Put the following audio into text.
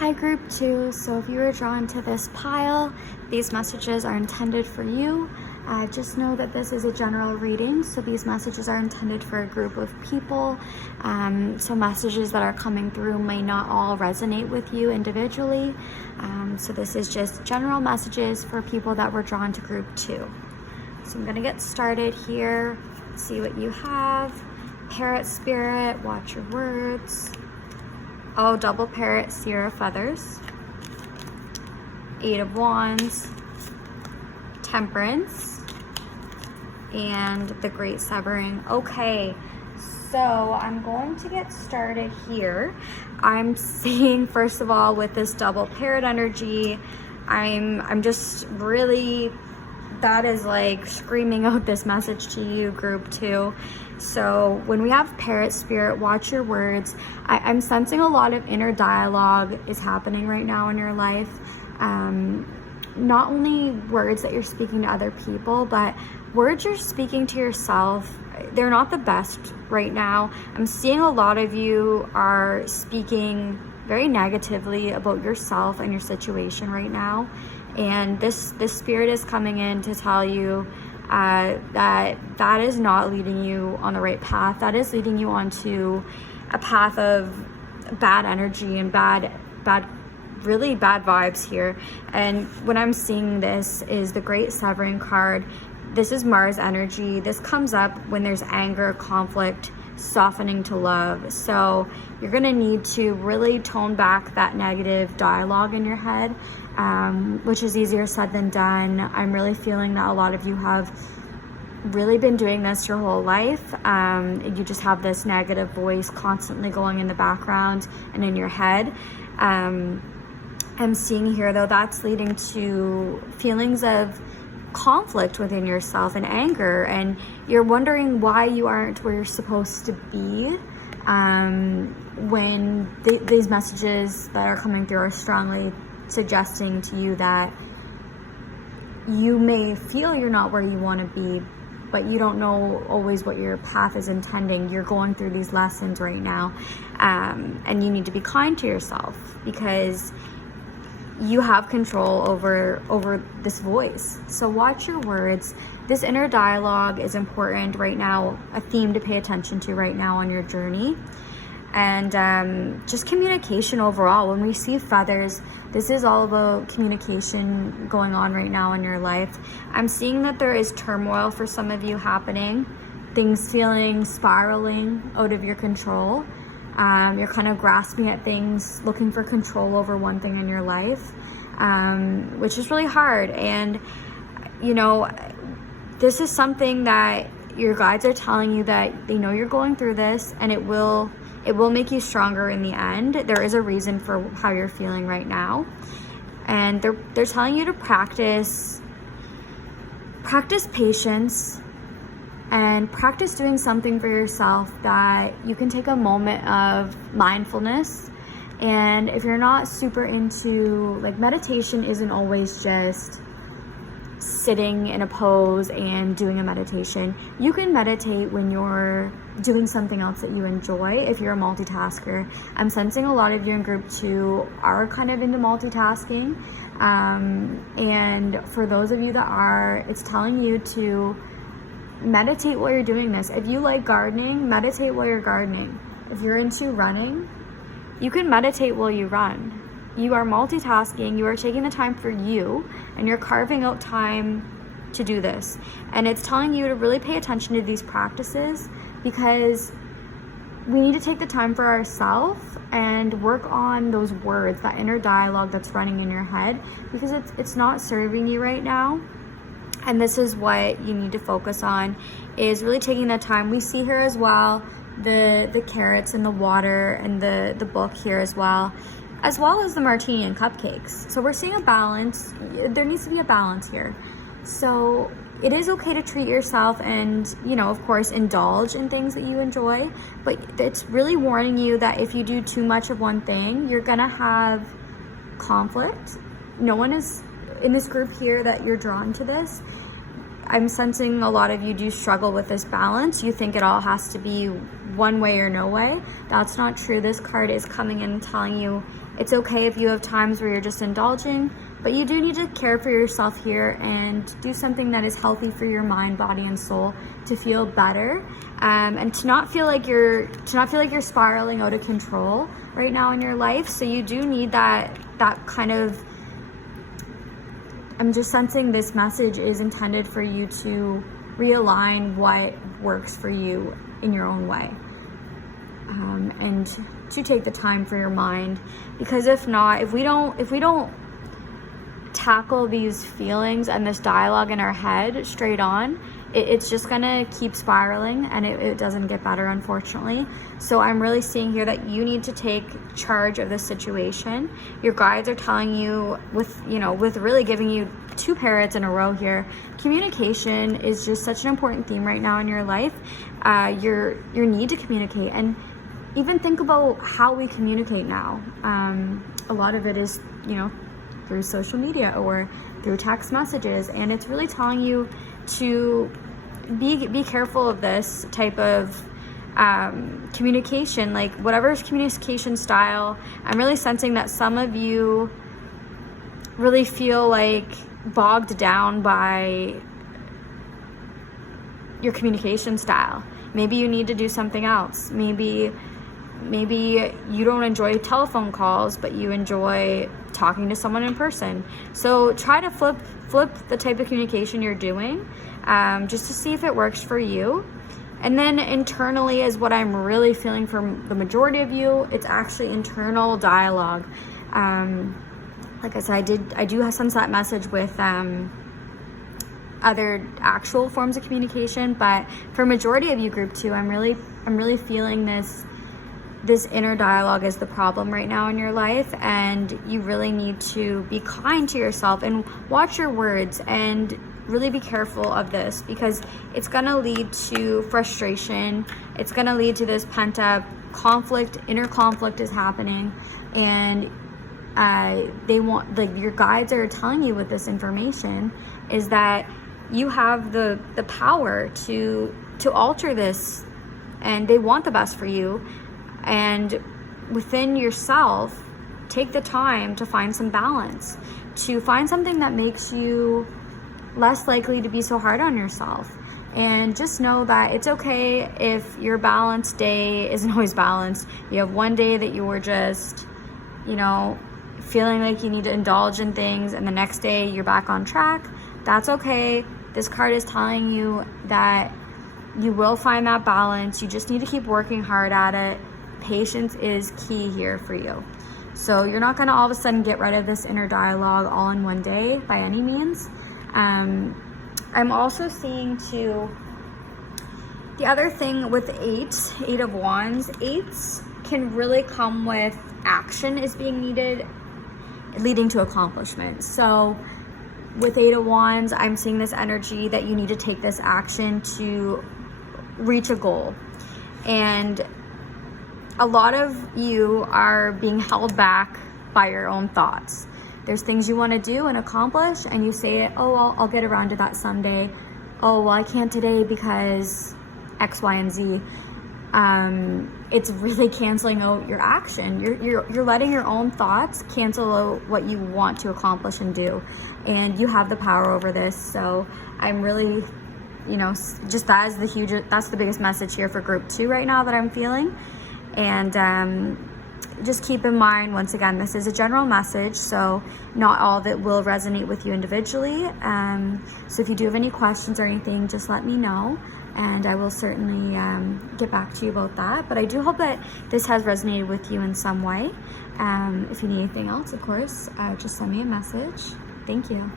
Hi group 2, so if you were drawn to this pile, these messages are intended for you. Just know that this is a general reading, so these messages are intended for a group of people. So messages that are coming through may not all resonate with you individually. So this is just general messages for people that were drawn to group 2. So I'm gonna get started here, see what you have. Parrot spirit, watch your words. Oh, double parrot, seer of feathers. 8 of wands, temperance, and the great severing. Okay, so I'm going to get started here. I'm seeing, first of all, with this double parrot energy, I'm just really, that is like screaming out this message to you, group 2. So when we have parrot spirit, watch your words. I'm sensing a lot of inner dialogue is happening right now in your life. Not only words that you're speaking to other people, but words you're speaking to yourself. They're not the best right now. I'm seeing a lot of you are speaking very negatively about yourself and your situation right now. And this spirit is coming in to tell you that is not leading you on the right path. That is leading you onto a path of bad energy and really bad vibes here. And when I'm seeing this is the great severing card. This is Mars energy. This comes up when there's anger, conflict, softening to love. So you're gonna need to really tone back that negative dialogue in your head, which is easier said than done. I'm really feeling that a lot of you have really been doing this your whole life. You just have this negative voice constantly going in the background and in your head. I'm seeing here though that's leading to feelings of conflict within yourself and anger, and you're wondering why you aren't where you're supposed to be, when these messages that are coming through are strongly suggesting to you that you may feel you're not where you want to be, but you don't know always what your path is intending. You're going through these lessons right now, and you need to be kind to yourself because you have control over this voice. So watch your words. This inner dialogue is important right now, a theme to pay attention to right now on your journey. And just communication overall. When we see feathers, this is all about communication going on right now in your life. I'm seeing that there is turmoil for some of you happening, things feeling spiraling out of your control. You're kind of grasping at things, looking for control over one thing in your life, which is really hard. And, you know, this is something that your guides are telling you that they know you're going through this, and it will make you stronger in the end. There is a reason for how you're feeling right now. And they're telling you to practice patience, and practice doing something for yourself that you can take a moment of mindfulness. And if you're not super into, like, meditation isn't always just sitting in a pose and doing a meditation. You can meditate when you're doing something else that you enjoy if you're a multitasker. I'm sensing a lot of you in group 2 are kind of into multitasking. And for those of you that are, it's telling you to meditate while you're doing this. If you like gardening, meditate while you're gardening. If you're into running, you can meditate while you run. You are multitasking, you are taking the time for you, and you're carving out time to do this. And it's telling you to really pay attention to these practices, because we need to take the time for ourselves and work on those words, that inner dialogue that's running in your head, because it's not serving you right now. And this is what you need to focus on, is really taking that time. We see here as well the carrots and the water and the book here as well as the martini and cupcakes. So we're seeing a balance. There needs to be a balance here. So it is okay to treat yourself and, you know, of course, indulge in things that you enjoy, but it's really warning you that if you do too much of one thing, you're gonna have conflict. No one is in this group here that you're drawn to this. I'm sensing a lot of you do struggle with this balance. You think it all has to be one way or no way. That's not true. This card is coming in and telling you it's okay if you have times where you're just indulging, but you do need to care for yourself here and do something that is healthy for your mind, body, and soul to feel better, and to not feel like you're spiraling out of control right now in your life. So you do need that kind of, I'm just sensing this message is intended for you to realign what works for you in your own way, and to take the time for your mind, because if we don't tackle these feelings and this dialogue in our head straight on, it's just gonna keep spiraling, and it doesn't get better, unfortunately. So I'm really seeing here that you need to take charge of this situation. Your guides are telling you, with really giving you 2 parrots in a row here, communication is just such an important theme right now in your life. Your need to communicate, and even think about how we communicate now. A lot of it is, through social media or through text messages, and it's really telling you to be careful of this type of communication, like whatever communication style. I'm really sensing that some of you really feel like bogged down by your communication style. Maybe you need to do something else. Maybe you don't enjoy telephone calls, but you enjoy talking to someone in person. So try to flip the type of communication you're doing, just to see if it works for you. And then internally is what I'm really feeling from the majority of you. It's actually internal dialogue. Like I said, I do sense that message with other actual forms of communication, but for majority of you, group 2, I'm really feeling this inner dialogue is the problem right now in your life, and you really need to be kind to yourself and watch your words and really be careful of this, because it's going to lead to frustration. It's going to lead to this pent-up conflict. Inner conflict is happening, and your guides are telling you with this information is that you have the power to alter this, and they want the best for you. And within yourself, take the time to find some balance, to find something that makes you less likely to be so hard on yourself. And just know that it's okay if your balanced day isn't always balanced. You have one day that you were just, feeling like you need to indulge in things, and the next day you're back on track. That's okay. This card is telling you that you will find that balance. You just need to keep working hard at it. Patience is key here for you. So you're not going to all of a sudden get rid of this inner dialogue all in one day by any means. I'm also seeing too, the other thing with 8 of Wands, 8s can really come with action is being needed, leading to accomplishment. So with 8 of Wands, I'm seeing this energy that you need to take this action to reach a goal. And a lot of you are being held back by your own thoughts. There's things you want to do and accomplish, and you say, I'll get around to that someday. Oh, well, I can't today because X, Y, and Z. It's really canceling out your action. You're letting your own thoughts cancel out what you want to accomplish and do, and you have the power over this. So I'm really, just that's the biggest message here for group 2 right now that I'm feeling. And just keep in mind, once again, this is a general message, so not all of it will resonate with you individually. So if you do have any questions or anything, just let me know, and I will certainly get back to you about that. But I do hope that this has resonated with you in some way. If you need anything else, of course, just send me a message. Thank you.